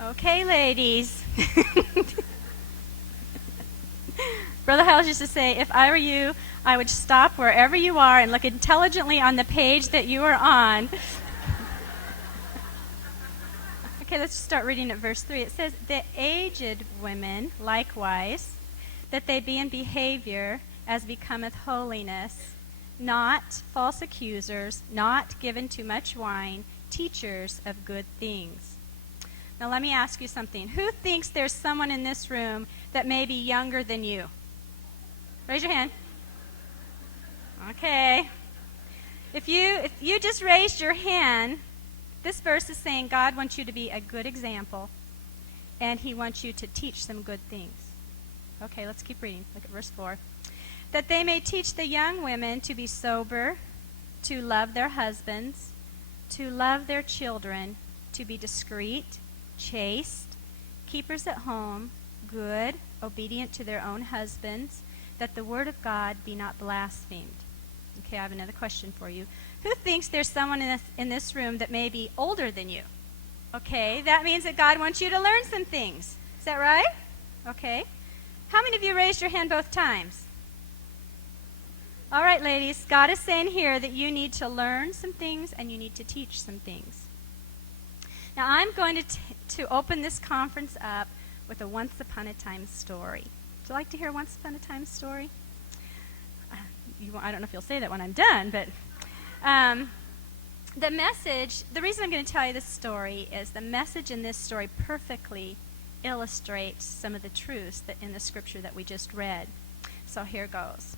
Okay, ladies. Brother Howells used to say, if I were you, I would stop wherever you are and look intelligently on the page that you are on. Okay, let's start reading at verse 3. It says, the aged women likewise, that they be in behavior as becometh holiness, not false accusers, not given to much wine, teachers of good things. Now let me ask you something. Who thinks there's someone in this room that may be younger than you? Raise your hand. Okay. If you just raised your hand, this verse is saying God wants you to be a good example, and he wants you to teach some good things. Okay, let's keep reading. Look at verse 4. That they may teach the young women to be sober, to love their husbands, to love their children, to be discreet, chaste, keepers at home, good, obedient to their own husbands, that the word of God be not blasphemed. Okay, I have another question for you. Who thinks there's someone in this room that may be older than you? Okay, that means that God wants you to learn some things. Is that right? Okay. How many of you raised your hand both times? All right, ladies, God is saying here that you need to learn some things and you need to teach some things. Now, I'm going to open this conference up with a once upon a time story. Would you like to hear a once upon a time story? I don't know if you'll say that when I'm done, but the reason I'm going to tell you this story is the message in this story perfectly illustrates some of the truths that in the scripture that we just read. So here goes.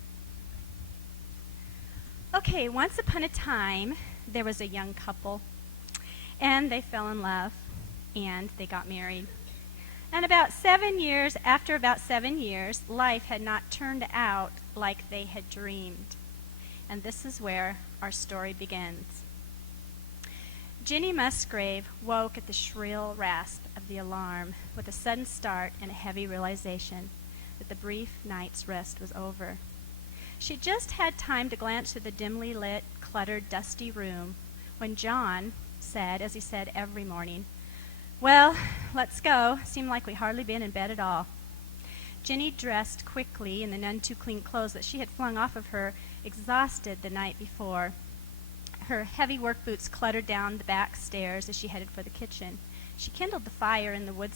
Okay, once upon a time, there was a young couple, and they fell in love, and they got married. And after about 7 years, life had not turned out like they had dreamed. And this is where our story begins. Ginny Musgrave woke at the shrill rasp of the alarm with a sudden start and a heavy realization that the brief night's rest was over. She just had time to glance through the dimly lit, cluttered, dusty room when John said, as he said every morning, "Well, let's go. Seemed like we hardly been in bed at all." Ginny dressed quickly in the none too clean clothes that she had flung off of her, exhausted the night before. Her heavy work boots cluttered down the back stairs as she headed for the kitchen. She kindled the fire in the wood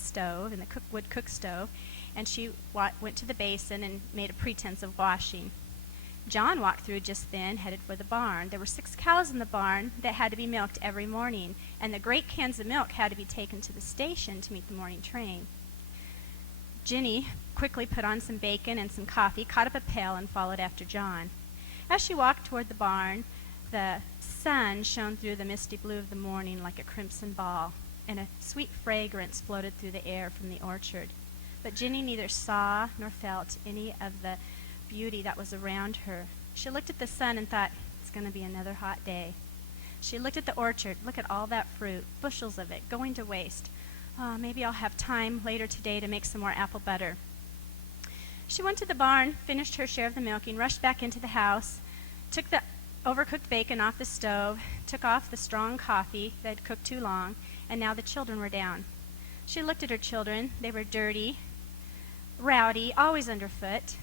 cook stove, and she went to the basin and made a pretense of washing. John walked through just then, headed for the barn. There were 6 cows in the barn that had to be milked every morning, and the great cans of milk had to be taken to the station to meet the morning train. Ginny quickly put on some bacon and some coffee, caught up a pail, and followed after John. As she walked toward the barn, the sun shone through the misty blue of the morning like a crimson ball, and a sweet fragrance floated through the air from the orchard. But Ginny neither saw nor felt any of the beauty that was around her. She looked at the sun and thought, it's going to be another hot day. She looked at the orchard. Look at all that fruit, bushels of it, going to waste. Oh, maybe I'll have time later today to make some more apple butter. She went to the barn, finished her share of the milking, rushed back into the house, took the overcooked bacon off the stove, took off the strong coffee that had cooked too long, and now the children were down. She looked at her children. They were dirty, rowdy, always underfoot.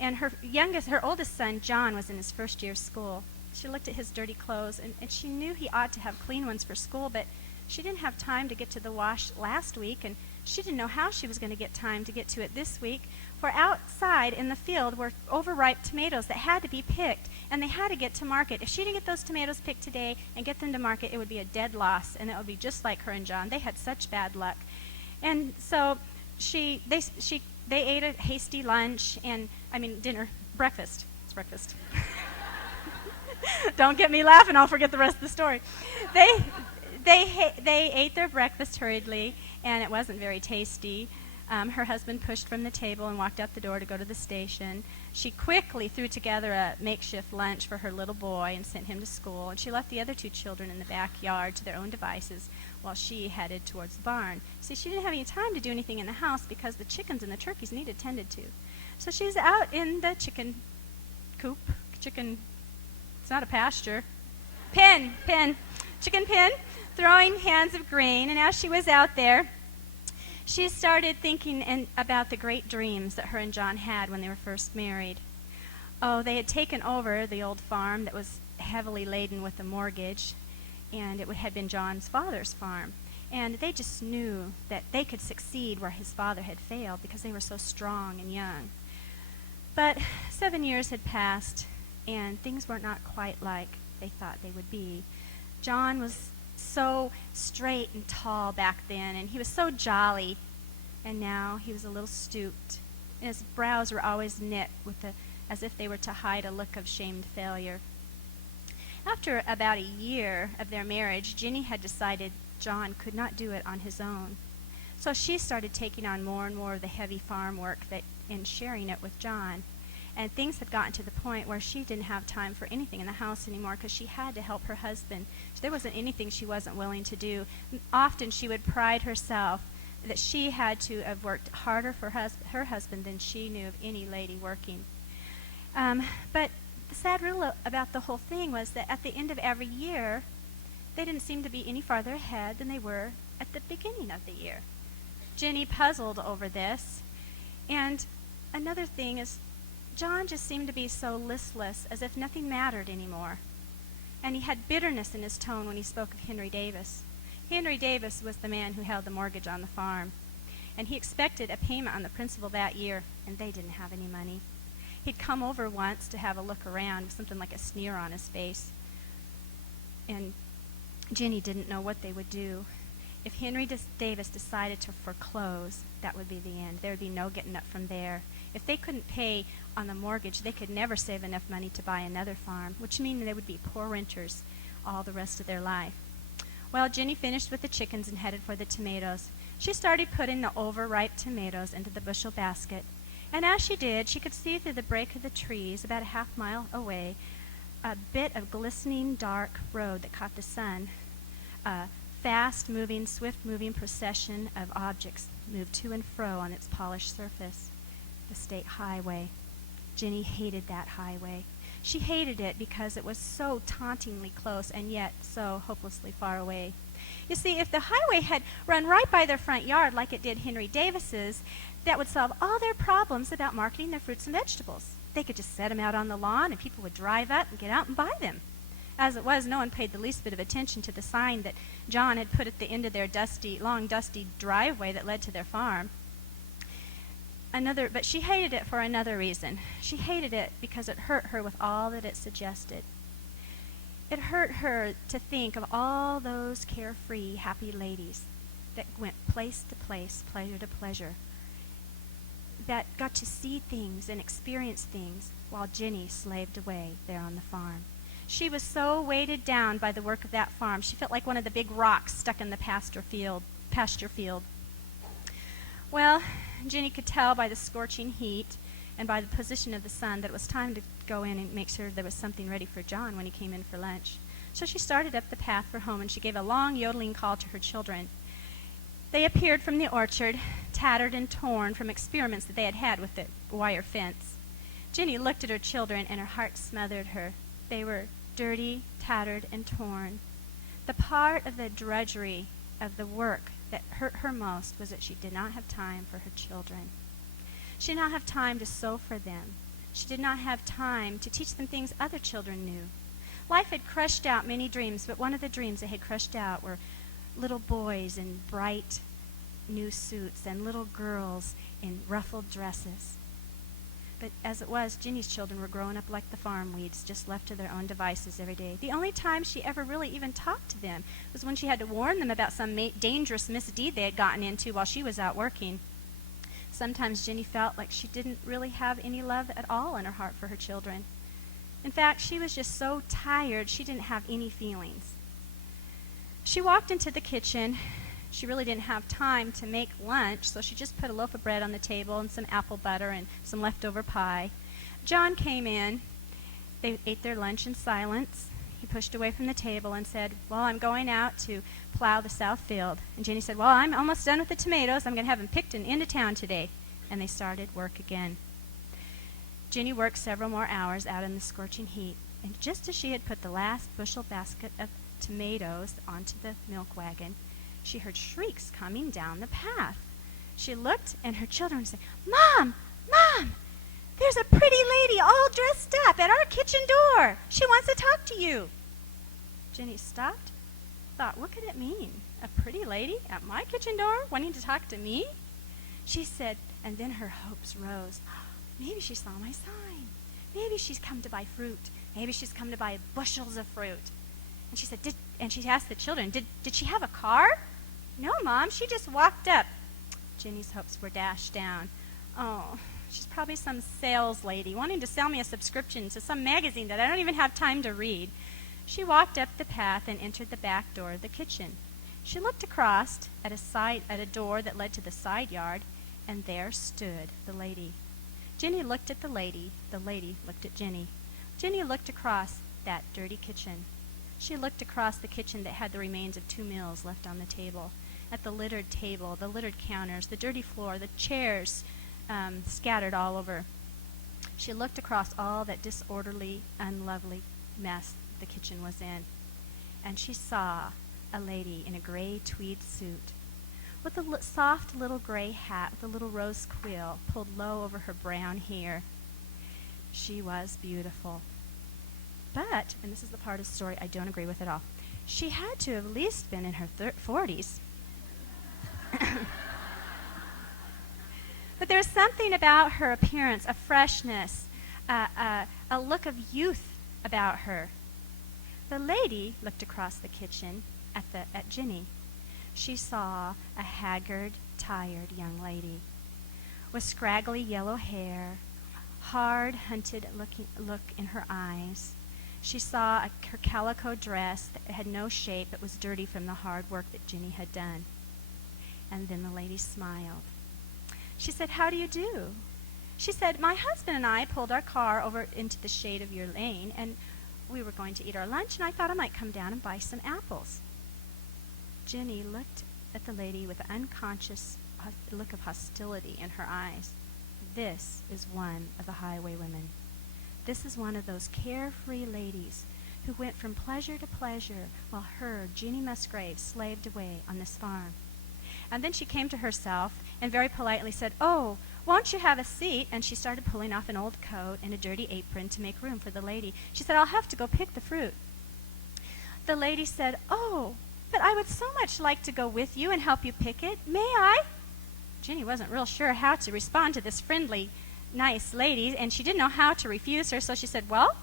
And her oldest son, John, was in his first year of school. She looked at his dirty clothes, and she knew he ought to have clean ones for school, but she didn't have time to get to the wash last week, and she didn't know how she was going to get time to get to it this week, for outside in the field were overripe tomatoes that had to be picked, and they had to get to market. If she didn't get those tomatoes picked today and get them to market, it would be a dead loss, and it would be just like her and John. They had such bad luck. And so they ate a hasty lunch, breakfast. It's breakfast. Don't get me laughing, I'll forget the rest of the story. They ate their breakfast hurriedly, and it wasn't very tasty. Her husband pushed from the table and walked out the door to go to the station. She quickly threw together a makeshift lunch for her little boy and sent him to school, and she left the other 2 children in the backyard to their own devices while she headed towards the barn. See, she didn't have any time to do anything in the house because the chickens and the turkeys needed tended to. So she's out in the chicken coop. It's not a pasture. Chicken pen, throwing hands of grain, and as she was out there, She started thinking about the great dreams that her and John had when they were first married. Oh, they had taken over the old farm that was heavily laden with a mortgage, and it had been John's father's farm. And they just knew that they could succeed where his father had failed because they were so strong and young. But 7 years had passed, and things were not quite like they thought they would be. John was so straight and tall back then, and he was so jolly, and now he was a little stooped, and his brows were always knit as if they were to hide a look of shamed failure. After about a year of their marriage, Ginny had decided John could not do it on his own. So she started taking on more and more of the heavy farm work and sharing it with John. And things had gotten to the point where she didn't have time for anything in the house anymore because she had to help her husband. There wasn't anything she wasn't willing to do. Often she would pride herself that she had to have worked harder for her husband than she knew of any lady working. But the sad rule about the whole thing was that at the end of every year, they didn't seem to be any farther ahead than they were at the beginning of the year. Ginny puzzled over this. And another thing is, John just seemed to be so listless, as if nothing mattered anymore. And he had bitterness in his tone when he spoke of Henry Davis. Henry Davis was the man who held the mortgage on the farm. And he expected a payment on the principal that year, and they didn't have any money. He'd come over once to have a look around with something like a sneer on his face. And Ginny didn't know what they would do. If Henry Davis decided to foreclose, that would be the end. There would be no getting up from there. If they couldn't pay on the mortgage, they could never save enough money to buy another farm, which means they would be poor renters all the rest of their life. Well, Ginny finished with the chickens and headed for the tomatoes. She started putting the overripe tomatoes into the bushel basket. And as she did, she could see through the break of the trees, about a half-mile away, a bit of glistening dark road that caught the sun. A fast-moving, swift-moving procession of objects moved to and fro on its polished surface. The state highway. Ginny hated that highway. She hated it because it was so tauntingly close and yet so hopelessly far away. You see, if the highway had run right by their front yard like it did Henry Davis's, that would solve all their problems about marketing their fruits and vegetables. They could just set them out on the lawn and people would drive up and get out and buy them. As it was, no one paid the least bit of attention to the sign that John had put at the end of their long, dusty driveway that led to their farm. But she hated it for another reason. She hated it because it hurt her with all that it suggested. It hurt her to think of all those carefree, happy ladies that went place to place, pleasure to pleasure, that got to see things and experience things while Ginny slaved away there on the farm. She was so weighted down by the work of that farm, she felt like one of the big rocks stuck in the pasture field. Well, Ginny could tell by the scorching heat and by the position of the sun that it was time to go in and make sure there was something ready for John when he came in for lunch. So she started up the path for home, and she gave a long yodeling call to her children. They appeared from the orchard, tattered and torn from experiments that they had had with the wire fence. Ginny looked at her children, and her heart smothered her. They were dirty, tattered, and torn. The part of the drudgery of the work that hurt her most was that she did not have time for her children. She did not have time to sew for them. She did not have time to teach them things other children knew. Life had crushed out many dreams, but one of the dreams it had crushed out were little boys in bright new suits and little girls in ruffled dresses. But as it was, Ginny's children were growing up like the farm weeds, just left to their own devices every day. The only time she ever really even talked to them was when she had to warn them about some dangerous misdeed they had gotten into while she was out working. Sometimes Ginny felt like she didn't really have any love at all in her heart for her children. In fact, she was just so tired she didn't have any feelings. She walked into the kitchen. She really didn't have time to make lunch, so she just put a loaf of bread on the table and some apple butter and some leftover pie. John came in. They ate their lunch in silence. He pushed away from the table and said, "Well, I'm going out to plow the south field." And Ginny said, "Well, I'm almost done with the tomatoes. I'm going to have them picked and into town today." And they started work again. Ginny worked several more hours out in the scorching heat, and just as she had put the last bushel basket of tomatoes onto the milk wagon, she heard shrieks coming down the path. She looked, and her children would say, "Mom, Mom, there's a pretty lady all dressed up at our kitchen door. She wants to talk to you." Jenny stopped, thought, what could it mean? A pretty lady at my kitchen door wanting to talk to me? She said, and then her hopes rose. Maybe she saw my sign. Maybe she's come to buy fruit. Maybe she's come to buy bushels of fruit. And she said, and she asked the children, did she have a car? "No, Mom, she just walked up." Jenny's hopes were dashed down. Oh, she's probably some sales lady wanting to sell me a subscription to some magazine that I don't even have time to read. She walked up the path and entered the back door of the kitchen. She looked across at a door that led to the side yard, and there stood the lady. Jenny looked at the lady looked at Jenny. Jenny looked across that dirty kitchen. She looked across the kitchen that had the remains of 2 meals left on the table, at the littered table, the littered counters, the dirty floor, the chairs scattered all over. She looked across all that disorderly, unlovely mess the kitchen was in, and she saw a lady in a gray tweed suit with a soft little gray hat with a little rose quill pulled low over her brown hair. She was beautiful. But, and this is the part of the story I don't agree with at all, she had to have at least been in her 40s. But there was something about her appearance, a freshness, a look of youth about her. The lady looked across the kitchen at Jenny. She saw a haggard, tired young lady with scraggly yellow hair, hard, hunted look in her eyes. She saw her calico dress that had no shape, but was dirty from the hard work that Jenny had done. And then the lady smiled. She said, "How do you do?" She said, "My husband and I pulled our car over into the shade of your lane, and we were going to eat our lunch, and I thought I might come down and buy some apples." Jenny looked at the lady with an unconscious look of hostility in her eyes. This is one of the highwaywomen. This is one of those carefree ladies who went from pleasure to pleasure while her, Jenny Musgrave, slaved away on this farm. And then she came to herself and very politely said, "Oh, won't you have a seat?" And she started pulling off an old coat and a dirty apron to make room for the lady. She said, "I'll have to go pick the fruit." The lady said, "Oh, but I would so much like to go with you and help you pick it. May I?" Jenny wasn't real sure how to respond to this friendly, nice lady, and she didn't know how to refuse her, so she said, "Well,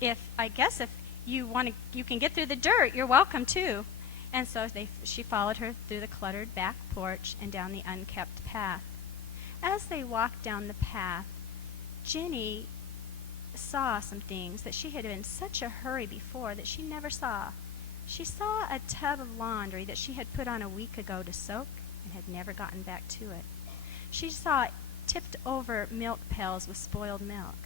if you want to, you can get through the dirt, you're welcome to." And so she followed her through the cluttered back porch and down the unkept path. As they walked down the path, Jenny saw some things that she had been in such a hurry before that she never saw. She saw a tub of laundry that she had put on a week ago to soak and had never gotten back to it. She saw tipped over milk pails with spoiled milk.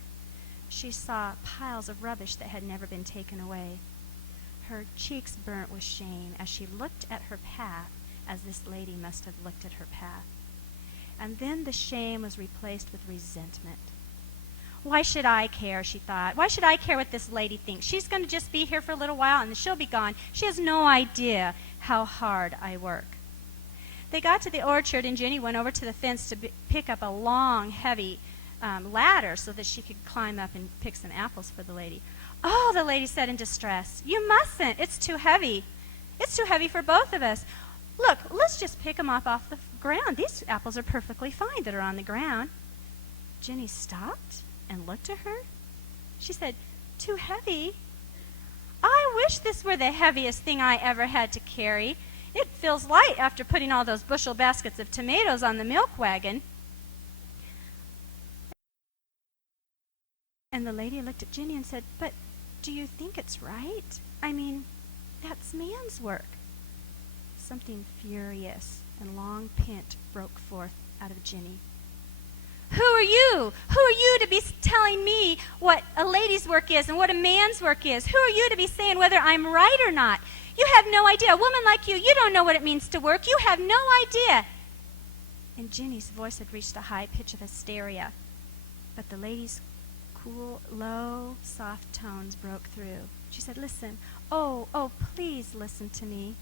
She saw piles of rubbish that had never been taken away. Her cheeks burnt with shame as she looked at her path, as this lady must have looked at her path. And then the shame was replaced with resentment. "Why should I care?" she thought. "Why should I care what this lady thinks? She's going to just be here for a little while and then she'll be gone. She has no idea how hard I work." They got to the orchard and Jenny went over to the fence to pick up a long, heavy ladder so that she could climb up and pick some apples for the lady. "Oh," the lady said in distress, "you mustn't. It's too heavy. It's too heavy for both of us. Look, let's just pick them off the ground. These apples are perfectly fine that are on the ground." Jenny stopped and looked at her. She said, "Too heavy? I wish this were the heaviest thing I ever had to carry. It feels light after putting all those bushel baskets of tomatoes on the milk wagon." And the lady looked at Jenny and said, "But do you think it's right? I mean, that's man's work." Something furious and long pent broke forth out of Jenny. "Who are you? Who are you to be telling me what a lady's work is and what a man's work is? Who are you to be saying whether I'm right or not? You have no idea. A woman like you don't know what it means to work. You have no idea." And Jenny's voice had reached a high pitch of hysteria, but the lady's cool, low, soft tones broke through. She said, "Listen. Oh, please listen to me.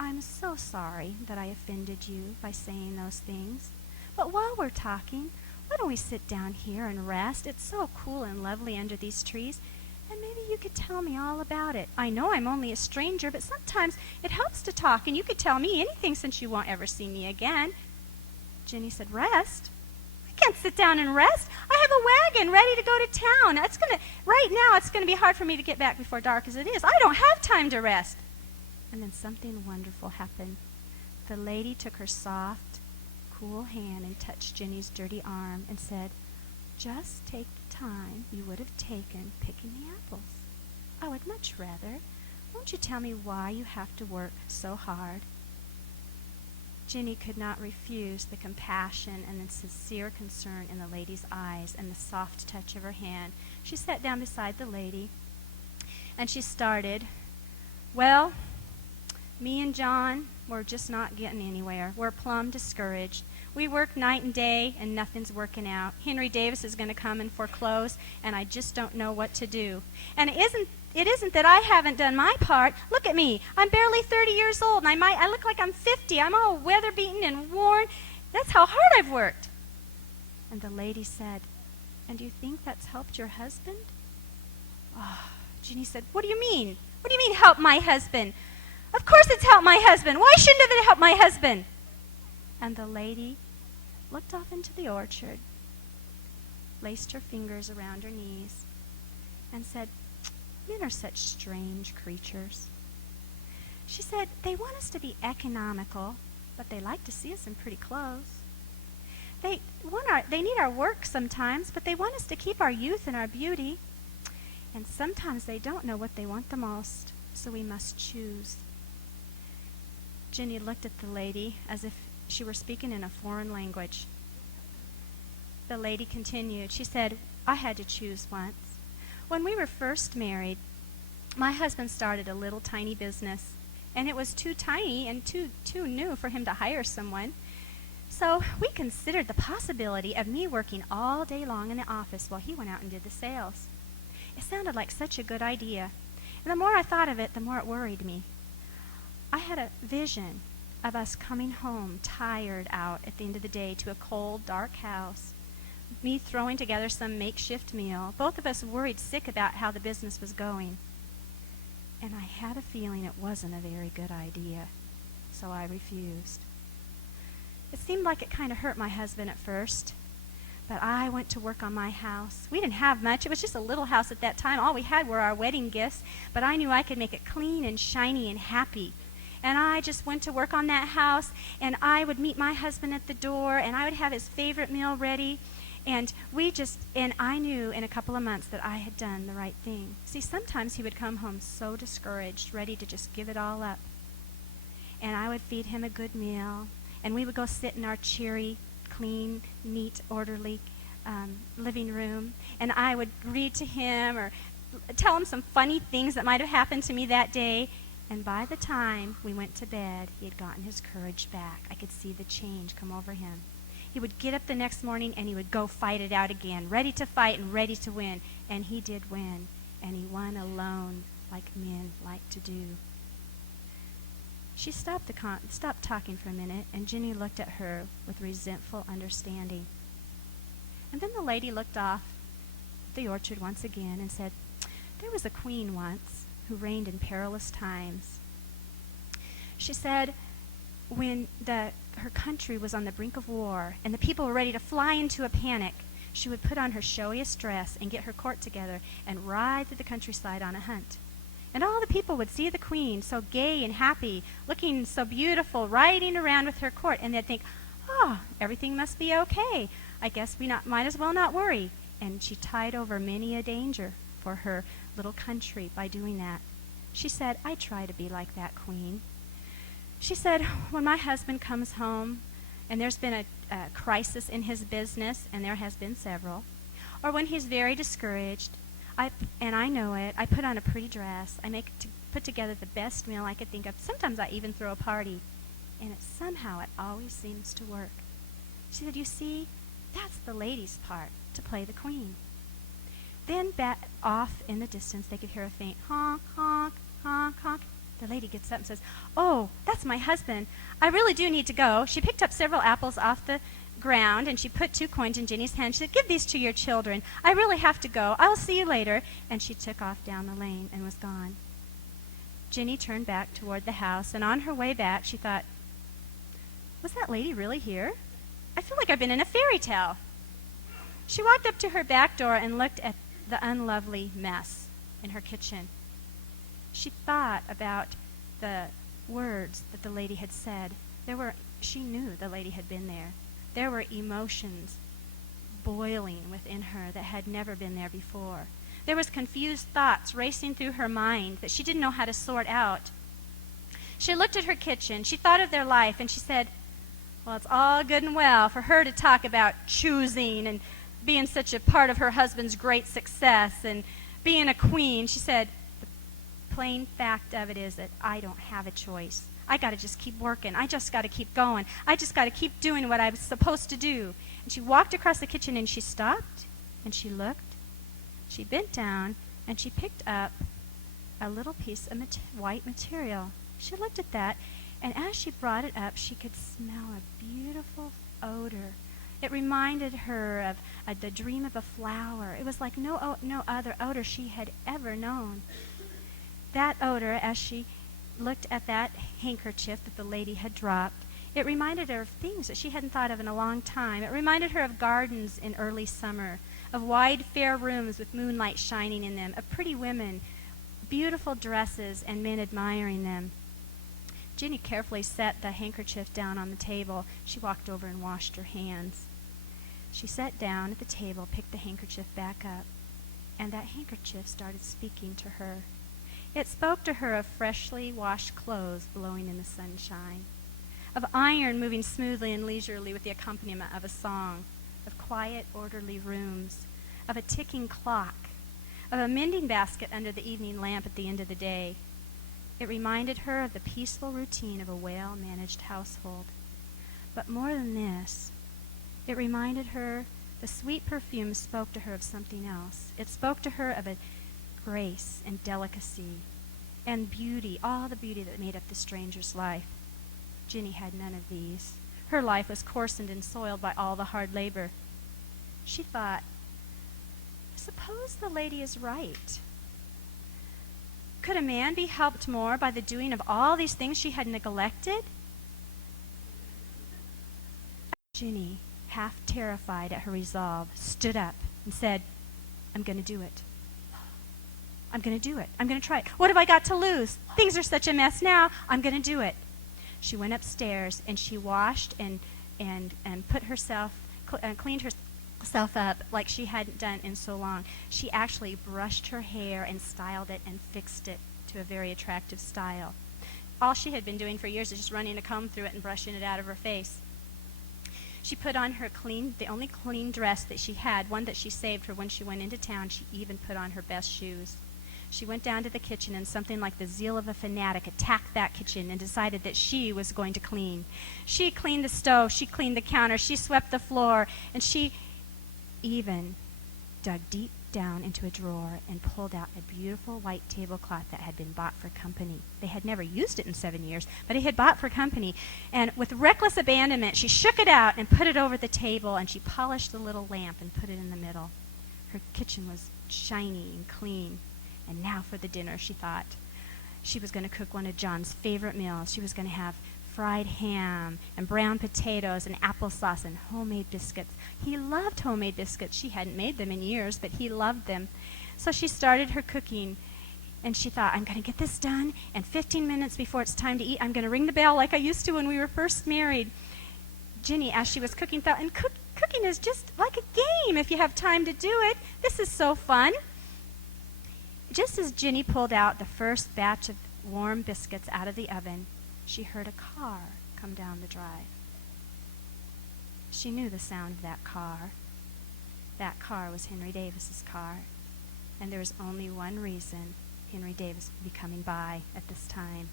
I'm so sorry that I offended you by saying those things. But while we're talking, why don't we sit down here and rest? It's so cool and lovely under these trees, and maybe you could tell me all about it. I know I'm only a stranger, but sometimes it helps to talk, and you could tell me anything since you won't ever see me again. Jenny said, rest? I can't sit down and rest. I have a wagon ready to go to town. Right now it's going to be hard for me to get back before dark as it is. I don't have time to rest. And then something wonderful happened. The lady took her soft, cool hand and touched Jenny's dirty arm and said, just take the time you would have taken picking the apples. I would much rather. Won't you tell me why you have to work so hard? Jenny could not refuse the compassion and the sincere concern in the lady's eyes and the soft touch of her hand. She sat down beside the lady, and she started, well, me and John, we're just not getting anywhere. We're plumb discouraged. We work night and day, and nothing's working out. Henry Davis is going to come and foreclose, and I just don't know what to do. And it isn't that I haven't done my part. Look at me. I'm barely 30 years old, and I look like I'm 50. I'm all weather-beaten and worn. That's how hard I've worked. And the lady said, and do you think that's helped your husband? Oh, Jenny said, what do you mean? What do you mean help my husband? Of course it's helped my husband. Why shouldn't it help my husband? And the lady looked off into the orchard, laced her fingers around her knees, and said, men are such strange creatures. She said, they want us to be economical, but they like to see us in pretty clothes. They need our work sometimes, but they want us to keep our youth and our beauty. And sometimes they don't know what they want the most, so we must choose. Jenny looked at the lady as if she were speaking in a foreign language. The lady continued. She said, I had to choose once. When we were first married, my husband started a little tiny business, and it was too tiny and too new for him to hire someone. So we considered the possibility of me working all day long in the office while he went out and did the sales. It sounded like such a good idea. And the more I thought of it, the more it worried me. I had a vision of us coming home tired out at the end of the day to a cold, dark house, me throwing together some makeshift meal, both of us worried sick about how the business was going. And I had a feeling it wasn't a very good idea, so I refused. It seemed like it kind of hurt my husband at first, but I went to work on my house. We didn't have much. It was just a little house at that time. All we had were our wedding gifts, but I knew I could make it clean and shiny and happy. And I just went to work on that house, and I would meet my husband at the door, and I would have his favorite meal ready. And I knew in a couple of months that I had done the right thing. See, sometimes he would come home so discouraged, ready to just give it all up. And I would feed him a good meal, and we would go sit in our cheery, clean, neat, orderly living room, and I would read to him or tell him some funny things that might have happened to me that day. And by the time we went to bed, he had gotten his courage back. I could see the change come over him. He would get up the next morning and he would go fight it out again, ready to fight and ready to win. And he did win. And he won alone, like men like to do. She stopped talking for a minute, and Jenny looked at her with resentful understanding. And then the lady looked off the orchard once again and said, there was a queen once who reigned in perilous times. She said when her country was on the brink of war and the people were ready to fly into a panic, she would put on her showiest dress and get her court together and ride through the countryside on a hunt. And all the people would see the queen so gay and happy, looking so beautiful, riding around with her court, and they'd think, oh, everything must be okay. I guess we might as well not worry. And she tied over many a danger for her little country by doing that. She said, I try to be like that queen. She said, when my husband comes home and there's been a crisis in his business, and there has been several, or when he's very discouraged, and I know it, I put on a pretty dress, put together the best meal I could think of. Sometimes I even throw a party, and somehow it always seems to work. She said, you see, that's the lady's part, to play the queen. Then back off in the distance, they could hear a faint honk, honk, honk, honk. The lady gets up and says, "Oh, that's my husband. I really do need to go." She picked up several apples off the ground, and she put 2 coins in Ginny's hand. She said, "Give these to your children. I really have to go. I'll see you later." And she took off down the lane and was gone. Ginny turned back toward the house, and on her way back, she thought, "Was that lady really here? I feel like I've been in a fairy tale." She walked up to her back door and looked at the unlovely mess in her kitchen. She thought about the words that the lady had said. She knew the lady had been there. There were emotions boiling within her that had never been there before. There was confused thoughts racing through her mind that she didn't know how to sort out. She looked at her kitchen. She thought of their life, and she said, "Well, it's all good and well for her to talk about choosing and being such a part of her husband's great success and being a queen." She said, "The plain fact of it is that I don't have a choice. I got to just keep working. I just got to keep going. I just got to keep doing what I was supposed to do." And she walked across the kitchen, and she stopped, and she looked. She bent down, and she picked up a little piece of white material. She looked at that, and as she brought it up, she could smell a beautiful odor. It reminded her of the dream of a flower. It was like no other odor she had ever known. That odor, as she looked at that handkerchief that the lady had dropped, it reminded her of things that she hadn't thought of in a long time. It reminded her of gardens in early summer, of wide, fair rooms with moonlight shining in them, of pretty women, beautiful dresses, and men admiring them. Ginny carefully set the handkerchief down on the table. She walked over and washed her hands. She sat down at the table, picked the handkerchief back up, and that handkerchief started speaking to her. It spoke to her of freshly washed clothes blowing in the sunshine, of iron moving smoothly and leisurely with the accompaniment of a song, of quiet, orderly rooms, of a ticking clock, of a mending basket under the evening lamp at the end of the day. It reminded her of the peaceful routine of a well-managed household. But more than this, it reminded her, the sweet perfume spoke to her of something else. It spoke to her of a grace and delicacy and beauty, all the beauty that made up the stranger's life. Ginny had none of these. Her life was coarsened and soiled by all the hard labor. She thought, suppose the lady is right. Could a man be helped more by the doing of all these things she had neglected? Ginny, half terrified at her resolve, stood up and said, "I'm going to do it. I'm going to do it. I'm going to try it. What have I got to lose? Things are such a mess now. I'm going to do it." She went upstairs and she washed and put herself, cleaned herself up like she hadn't done in so long. She actually brushed her hair and styled it and fixed it to a very attractive style. All she had been doing for years is just running a comb through it and brushing it out of her face. She put on her the only clean dress that she had, one that she saved for when she went into town. She even put on her best shoes. She went down to the kitchen and something like the zeal of a fanatic attacked that kitchen and decided that she was going to clean. She cleaned the stove, she cleaned the counter, she swept the floor, and she even dug deep down into a drawer and pulled out a beautiful white tablecloth that had been bought for company. They had never used it in 7 years, but it had bought for company. And with reckless abandonment, she shook it out and put it over the table, and she polished the little lamp and put it in the middle. Her kitchen was shiny and clean. And now for the dinner, she thought. She was going to cook one of John's favorite meals. She was going to have fried ham and brown potatoes and applesauce and homemade biscuits. He loved homemade biscuits. She hadn't made them in years, but he loved them. So she started her cooking, and she thought, I'm going to get this done, and 15 minutes before it's time to eat, I'm going to ring the bell like I used to when we were first married. Ginny, as she was cooking, thought, and cooking is just like a game if you have time to do it. This is so fun. Just as Ginny pulled out the first batch of warm biscuits out of the oven, she heard a car come down the drive. She knew the sound of that car. That car was Henry Davis's car, and there was only one reason Henry Davis would be coming by at this time.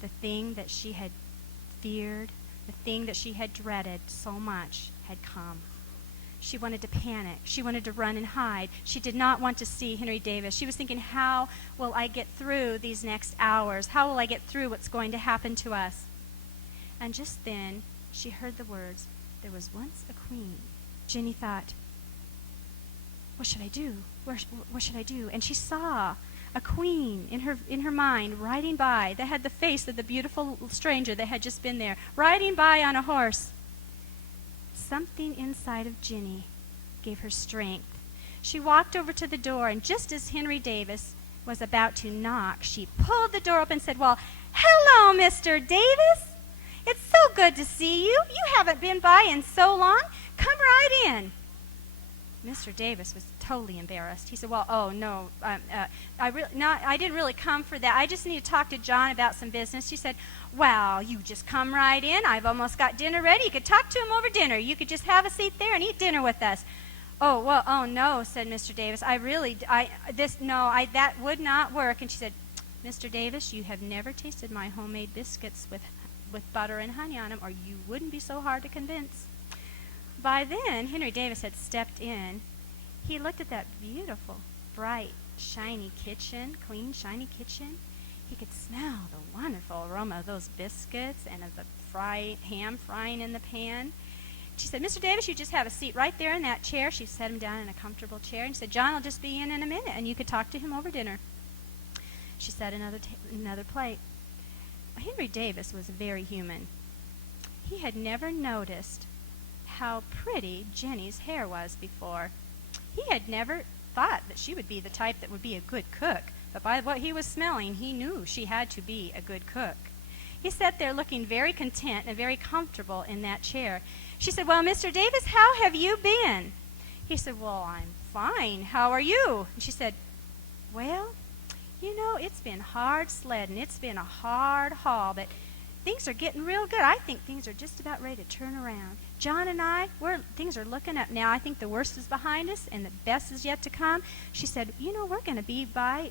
The thing that she had feared, the thing that she had dreaded so much had come. She wanted to panic. She wanted to run and hide. She did not want to see Henry Davis. She was thinking, how will I get through these next hours? How will I get through what's going to happen to us? And just then, she heard the words, "There was once a queen." Ginny thought, what should I do? What should I do? And she saw a queen in her mind riding by that had the face of the beautiful stranger that had just been there, riding by on a horse. Something inside of Ginny gave her strength. She walked over to the door, and just as Henry Davis was about to knock, she pulled the door open and said, "Well, hello, Mr. Davis. It's so good to see you. You haven't been by in so long. Come right in." Mr. Davis was totally embarrassed. He said, "Well, oh, no, I didn't really come for that. I just need to talk to John about some business." She said, "Well, you just come right in. I've almost got dinner ready. You could talk to him over dinner. You could just have a seat there and eat dinner with us." "Oh, well, oh, no," said Mr. Davis. That would not work." And she said, "Mr. Davis, you have never tasted my homemade biscuits with butter and honey on them, or you wouldn't be so hard to convince." By then, Henry Davis had stepped in. He looked at that beautiful, bright, shiny kitchen, clean, shiny kitchen. He could smell the wonderful aroma of those biscuits and of the ham frying in the pan. She said, "Mr. Davis, you just have a seat right there in that chair." She set him down in a comfortable chair and said, "John will just be in a minute, and you could talk to him over dinner." She set another plate. Henry Davis was very human. He had never noticed how pretty Jenny's hair was before. He had never thought that she would be the type that would be a good cook, but by what he was smelling, he knew she had to be a good cook. He sat there looking very content and very comfortable in that chair. She said, "Well, Mr. Davis, how have you been?" He said, "Well, I'm fine. How are you?" And she said, "Well, it's been hard sledding. It's been a hard haul, but things are getting real good. I think things are just about ready to turn around. John and I, things are looking up now. I think the worst is behind us and the best is yet to come." She said, "We're going to be by,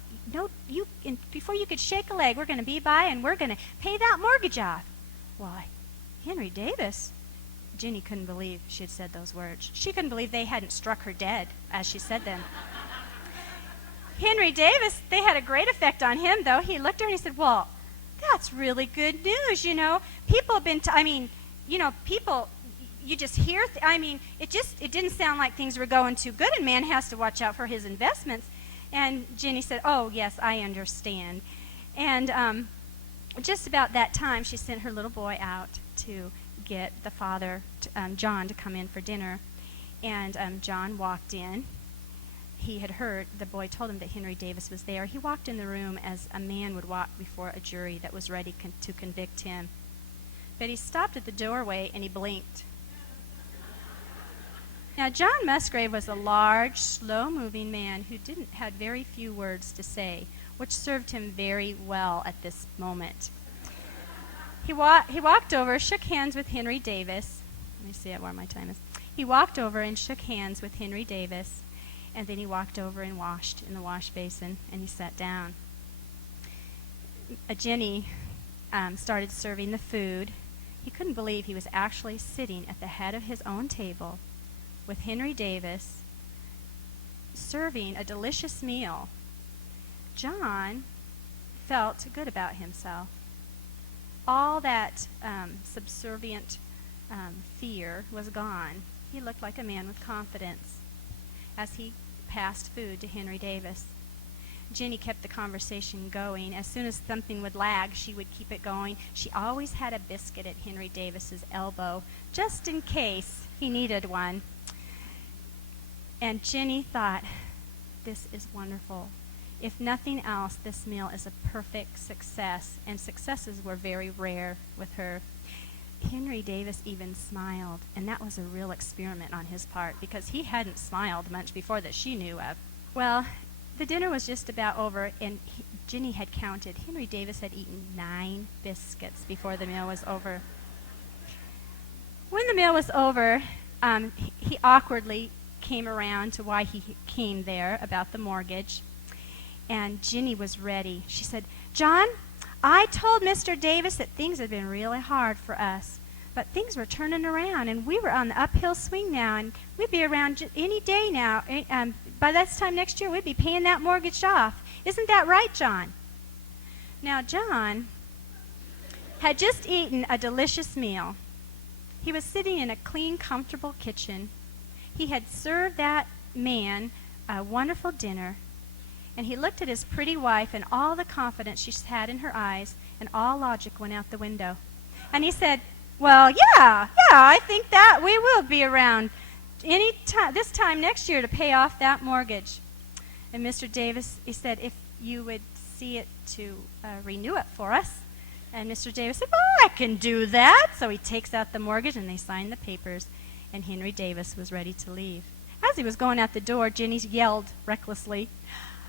before you could shake a leg, we're going to be by and we're going to pay that mortgage off." Why, Henry Davis. Ginny couldn't believe she had said those words. She couldn't believe they hadn't struck her dead as she said them. Henry Davis, they had a great effect on him, though. He looked at her and he said, "Well, that's really good news, People have been, people, you just hear, it didn't sound like things were going too good, and man has to watch out for his investments." And Ginny said, "Oh, yes, I understand." And just about that time, she sent her little boy out to get the father, John, to come in for dinner. And John walked in. He had heard, the boy told him that Henry Davis was there. He walked in the room as a man would walk before a jury that was ready to convict him. But he stopped at the doorway and he blinked. Now, John Musgrave was a large, slow-moving man who had very few words to say, which served him very well at this moment. He walked over, shook hands with Henry Davis. Let me see where my time is. He walked over and shook hands with Henry Davis. And then he walked over and washed in the wash basin, and he sat down. Jenny started serving the food. He couldn't believe he was actually sitting at the head of his own table with Henry Davis, serving a delicious meal. John felt good about himself. All that subservient fear was gone. He looked like a man with confidence as he passed food to Henry Davis. Jenny kept the conversation going. As soon as something would lag, she would keep it going. She always had a biscuit at Henry Davis's elbow, just in case he needed one. And Jenny thought, this is wonderful. If nothing else, this meal is a perfect success, and successes were very rare with her. Henry Davis even smiled, and that was a real experiment on his part because he hadn't smiled much before that she knew of. Well, the dinner was just about over, and Ginny had counted. Henry Davis had eaten 9 biscuits before the meal was over. When the meal was over, he awkwardly came around to why he came there about the mortgage, and Ginny was ready. She said, "John, I told Mr. Davis that things had been really hard for us, But things were turning around, and we were on the uphill swing now, and we'd be around any day now. By this time next year, we'd be paying that mortgage off. Isn't that right, John? Now, John had just eaten a delicious meal. He was sitting in a clean, comfortable kitchen. He had served that man a wonderful dinner, and he looked at his pretty wife, and all the confidence she had in her eyes, and all logic went out the window. And he said, well, yeah, I think that we will be around this time next year to pay off that mortgage. And Mr. Davis, he said, if you would see it to renew it for us. And Mr. Davis said, oh, I can do that. So he takes out the mortgage, and they sign the papers, and Henry Davis was ready to leave. As he was going out the door, Jenny yelled recklessly,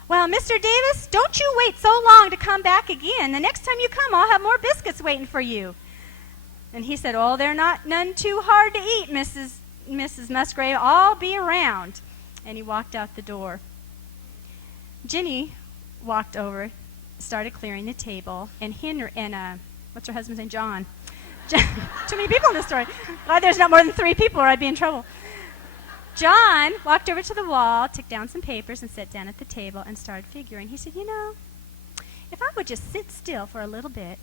well, Mr. Davis, don't you wait so long to come back again. The next time you come, I'll have more biscuits waiting for you. And he said, oh, they're none too hard to eat, Mrs. Musgrave. I'll be around. And he walked out the door. Jenny walked over, started clearing the table, and Henry, and what's her husband's name? John. Too many people in this story. Glad there's not more than 3 people or I'd be in trouble. John walked over to the wall, took down some papers, and sat down at the table and started figuring. He said, you know, if I would just sit still for a little bit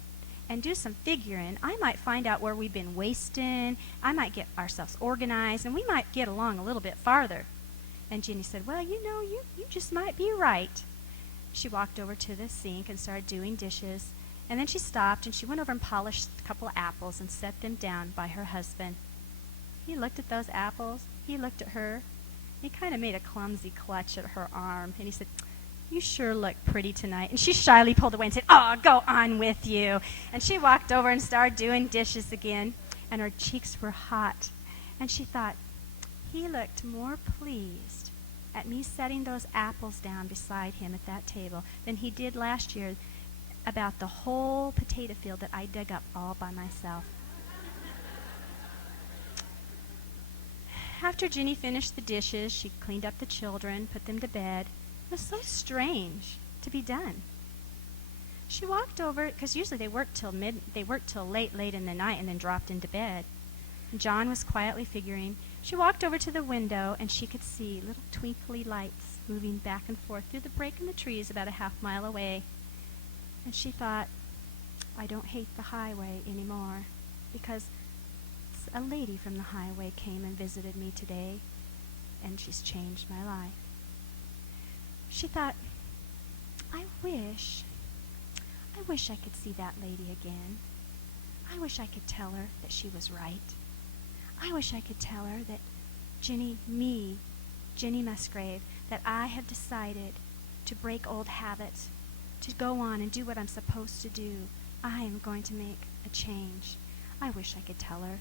and do some figuring, I might find out where we've been wasting. I might get ourselves organized, and we might get along a little bit farther. And Jenny said, well, you know, you just might be right. She walked over to the sink and started doing dishes. And then she stopped, and she went over and polished a couple of apples and set them down by her husband. He looked at those apples. He looked at her. He kind of made a clumsy clutch at her arm. And he said, you sure look pretty tonight. And she shyly pulled away and said, oh, go on with you. And she walked over and started doing dishes again. And her cheeks were hot. And she thought, he looked more pleased at me setting those apples down beside him at that table than he did last year about the whole potato field that I dug up all by myself. After Jenny finished the dishes, she cleaned up the children, put them to bed. It was so strange to be done. She walked over, because usually they worked till late in the night and then dropped into bed. And John was quietly figuring. She walked over to the window, and she could see little twinkly lights moving back and forth through the break in the trees about a half-mile away. And she thought, I don't hate the highway anymore, because a lady from the highway came and visited me today, and she's changed my life. She thought, I wish I could see that lady again. I wish I could tell her that she was right. I wish I could tell her that Jenny Musgrave, that I have decided to break old habits, to go on and do what I'm supposed to do. I am going to make a change. I wish I could tell her.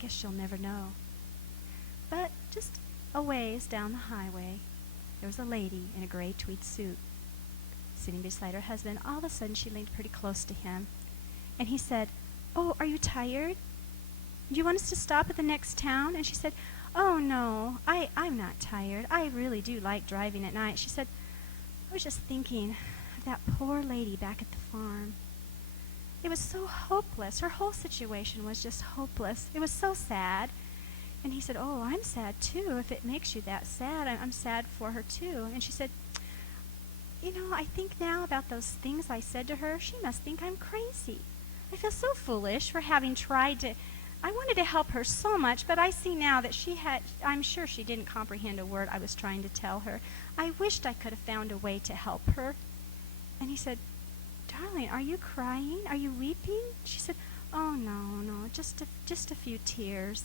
Guess she'll never know. But just a ways down the highway, there was a lady in a gray tweed suit sitting beside her husband. All of a sudden, she leaned pretty close to him. And he said, oh, are you tired? Do you want us to stop at the next town? And she said, oh, no, I'm not tired. I really do like driving at night. She said, I was just thinking of that poor lady back at the farm. It was so hopeless. Her whole situation was just hopeless. It was so sad. And he said, oh, I'm sad too. If it makes you that sad, I'm sad for her too. And she said, you know, I think now about those things I said to her. She must think I'm crazy. I feel so foolish for having tried to. I wanted to help her so much, but I see now that I'm sure she didn't comprehend a word I was trying to tell her. I wished I could have found a way to help her. And he said, darling, are you crying? Are you weeping? She said, oh, no, just a few tears.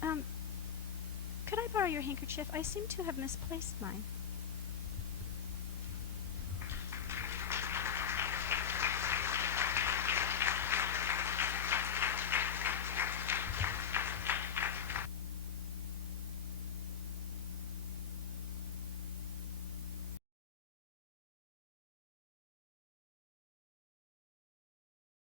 Could I borrow your handkerchief? I seem to have misplaced mine.